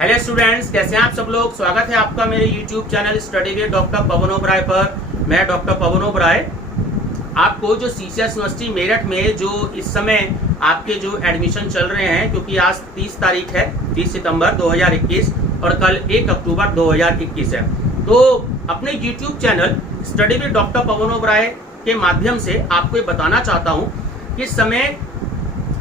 Hello students, कैसे हैं आप सब लोग। स्वागत है आपका मेरे YouTube channel study with doctor Pavan Oberoi पर। मैं डॉक्टर पवन ओबराय आपको जो CCS यूनिवर्सिटी मेरठ में जो इस समय आपके जो एडमिशन चल रहे हैं, क्योंकि आज 30 तारीख है, 30 सितंबर 2021 और कल 1 अक्टूबर 2021 है, तो अपने YouTube channel study with doctor Pavan Oberoi के माध्यम से आपको ये बताना चाहता हूँ कि इस समय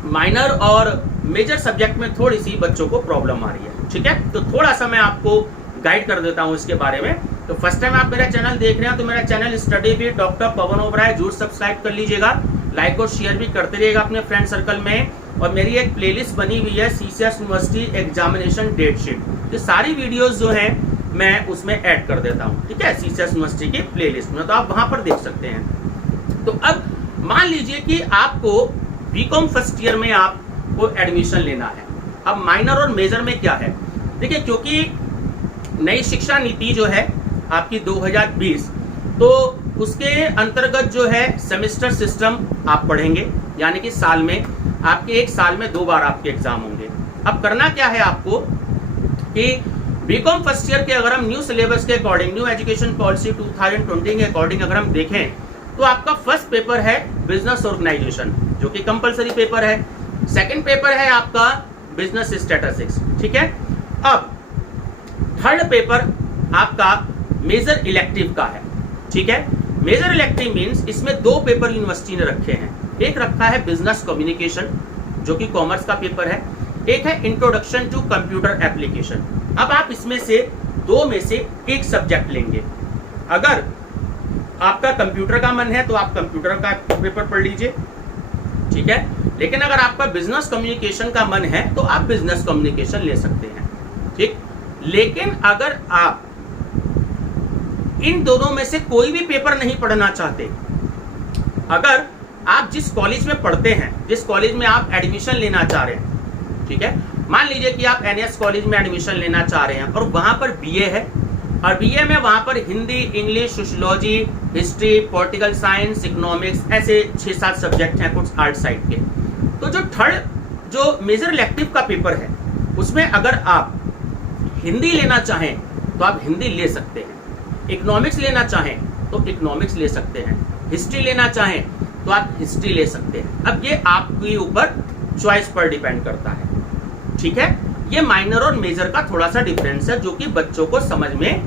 माइनर और मेजर सब्जेक्ट में थोड़ी सी बच्चों को प्रॉब्लम आ रही है। ठीक है, तो थोड़ा सा मैं आपको गाइड कर देता हूं इसके बारे में। तो फर्स्ट टाइम आप मेरा चैनल देख रहे हैं तो मेरा channel study with doctor Pavan Oberoi जरूर सब्सक्राइब कर लीजिएगा, लाइक और शेयर भी करते रहिएगा अपने फ्रेंड सर्कल में। और मेरी एक प्लेलिस्ट बनी हुई है CCS university examination date sheet, तो सारी वीडियोज जो है मैं उसमें ऐड कर देता हूँ। ठीक है, CCS यूनिवर्सिटी की प्लेलिस्ट में, तो आप वहां पर देख सकते हैं। तो अब मान लीजिए कि आपको बीकॉम फर्स्ट ईयर में आपको एडमिशन लेना है। अब माइनर और मेजर में क्या है, देखिए, क्योंकि नई शिक्षा नीति जो है आपकी 2020, तो उसके अंतर्गत जो है सेमेस्टर सिस्टम आप पढ़ेंगे, यानी कि साल में आपके एक साल में 2 बार आपके एग्जाम होंगे। अब करना क्या है आपको कि बीकॉम फर्स्ट ईयर के अगर हम न्यू सिलेबस के अकॉर्डिंग, न्यू एजुकेशन पॉलिसी 2020 के अकॉर्डिंग अगर हम देखें, तो आपका फर्स्ट पेपर है बिजनेस ऑर्गेनाइजेशन, जो कि कंपलसरी पेपर है। सेकंड पेपर है आपका बिजनेस स्टैटिस्टिक्स। ठीक है, अब थर्ड पेपर आपका मेजर इलेक्टिव का है। ठीक है, मेजर इलेक्टिव मींस इसमें 2 पेपर यूनिवर्सिटी ने रखे हैं। एक रखा है बिजनेस कम्युनिकेशन, जो कि कॉमर्स का पेपर है। एक है इंट्रोडक्शन टू कंप्यूटर एप्लीकेशन। अब आप इसमें से 2 में से एक सब्जेक्ट लेंगे। अगर आपका कंप्यूटर का मन है तो आप कंप्यूटर का पेपर पढ़ लीजिए। ठीक है, लेकिन अगर आपका बिजनेस कम्युनिकेशन का मन है तो आप बिजनेस कम्युनिकेशन ले सकते हैं। ठीक, लेकिन अगर आप इन दोनों में से कोई भी पेपर नहीं पढ़ना चाहते, अगर आप जिस कॉलेज में पढ़ते हैं, जिस कॉलेज में आप एडमिशन लेना चाह रहे हैं, ठीक है, मान लीजिए कि आप NS कॉलेज में एडमिशन लेना चाह रहे हैं और वहां पर BA है, और BA में वहां पर Hindi, English, sociology, history, political science, economics, ऐसे 6-7 सब्जेक्ट हैं कुछ आर्ट साइड के। तो जो थर्ड जो मेजर इलेक्टिव का पेपर है, उसमें अगर आप हिंदी लेना चाहें तो आप हिंदी ले सकते हैं, इकोनॉमिक्स लेना चाहें तो इकोनॉमिक्स ले सकते हैं, हिस्ट्री लेना चाहें तो आप हिस्ट्री ले सकते हैं। अब ये आपके ऊपर चॉइस पर डिपेंड करता है। ठीक है, ये माइनर और मेजर का थोड़ा सा डिफरेंस है, जो कि बच्चों को समझ में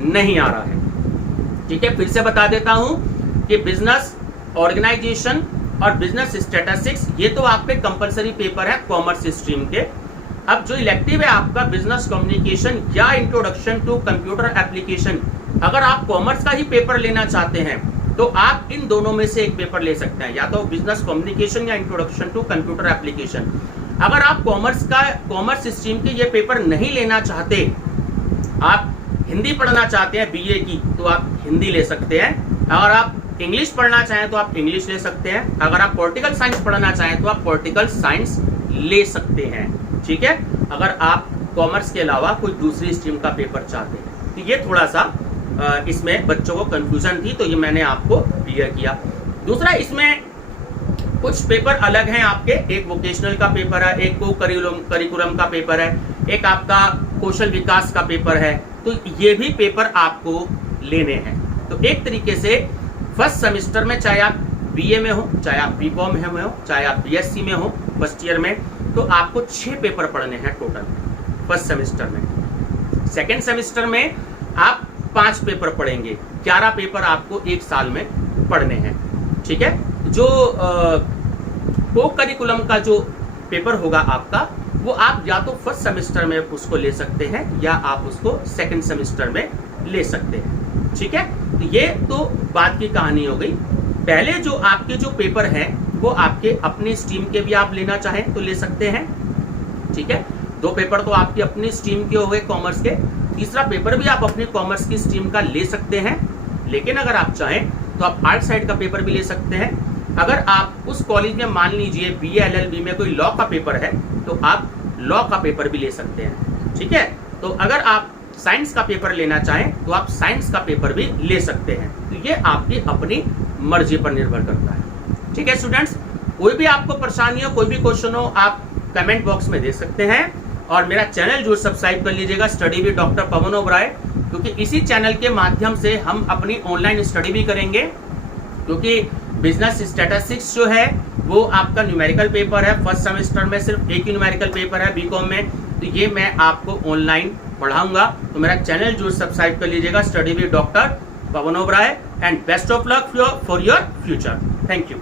नहीं आ रहा है। ठीक है, फिर से बता देता हूं कि बिजनेस ऑर्गेनाइजेशन और बिजनेस स्टैटिस्टिक्स ये तो आपके कंपलसरी पेपर है कॉमर्स स्ट्रीम के। अब जो इलेक्टिव है आपका बिजनेस कम्युनिकेशन या इंट्रोडक्शन टू कंप्यूटर एप्लीकेशन, अगर आप कॉमर्स का ही पेपर लेना चाहते हैं तो आप इन दोनों में से एक पेपर ले सकते हैं, या तो बिजनेस कम्युनिकेशन या इंट्रोडक्शन टू कंप्यूटर एप्लीकेशन। अगर आप कॉमर्स स्ट्रीम के ये पेपर नहीं लेना चाहते, आप हिंदी पढ़ना चाहते हैं BA की, तो आप हिंदी ले सकते हैं। अगर आप इंग्लिश पढ़ना चाहें तो आप इंग्लिश ले सकते हैं। अगर आप पॉलिटिकल साइंस पढ़ना चाहें तो आप पॉलिटिकल साइंस ले सकते हैं। ठीक है, अगर आप कॉमर्स के अलावा कोई दूसरी स्ट्रीम का पेपर चाहते हैं, तो ये थोड़ा सा इसमें बच्चों को कंफ्यूजन थी, तो ये मैंने आपको क्लियर किया। दूसरा, इसमें कुछ पेपर अलग हैं आपके। एक वोकेशनल का पेपर है, एक को करिकुलम का पेपर है, एक आपका कौशल विकास का पेपर है। तो ये भी पेपर आपको लेने हैं। तो एक तरीके से फर्स्ट सेमेस्टर में, चाहे आप BA में हो, चाहे आप BCom में हो, चाहे आप BSc में हो फर्स्ट ईयर में, तो आपको 6 पेपर पढ़ने हैं टोटल फर्स्ट सेमेस्टर में। सेकेंड सेमेस्टर में आप 5 पेपर पढ़ेंगे, 11 पेपर आपको एक साल में पढ़ने हैं। ठीक है, जो को करिकुलम का जो पेपर होगा आपका, वो आप या तो फर्स्ट सेमेस्टर में उसको ले सकते हैं या आप उसको सेकंड सेमेस्टर में ले सकते हैं। ठीक है, तो ये तो बात की कहानी हो गई। पहले जो आपके जो पेपर हैं वो आपके अपनी स्ट्रीम के भी आप लेना चाहें तो ले सकते हैं। ठीक है, 2 पेपर तो आपकी अपनी स्ट्रीम के हो गए कॉमर्स के, तीसरा पेपर भी आप अपनी कॉमर्स की स्ट्रीम का ले सकते हैं। लेकिन अगर आप चाहें तो आप आर्ट साइड का पेपर भी ले सकते हैं। अगर आप उस कॉलेज में मान लीजिए BA LLB में कोई लॉ का पेपर है तो आप लॉ का पेपर भी ले सकते हैं। ठीक है, तो अगर आप साइंस का पेपर लेना चाहें तो आप साइंस का पेपर भी ले सकते हैं। तो ये आपकी अपनी मर्जी पर निर्भर करता है। ठीक है स्टूडेंट्स, कोई भी आपको परेशानी हो, कोई भी क्वेश्चन हो, आप कमेंट बॉक्स में दे सकते हैं। और मेरा चैनल जरूर सब्सक्राइब कर लीजिएगा study with doctor Pavan Oberoi, क्योंकि इसी चैनल के माध्यम से हम अपनी ऑनलाइन स्टडी भी करेंगे। क्योंकि बिजनेस स्टैटिस्टिक्स जो है वो आपका न्यूमेरिकल पेपर है, फर्स्ट सेमेस्टर में सिर्फ एक ही न्यूमेरिकल पेपर है बीकॉम में, तो ये मैं आपको ऑनलाइन पढ़ाऊंगा। तो मेरा चैनल जरूर सब्सक्राइब कर लीजिएगा study with doctor Pavan Oberoi, and best of luck for your future. Thank you.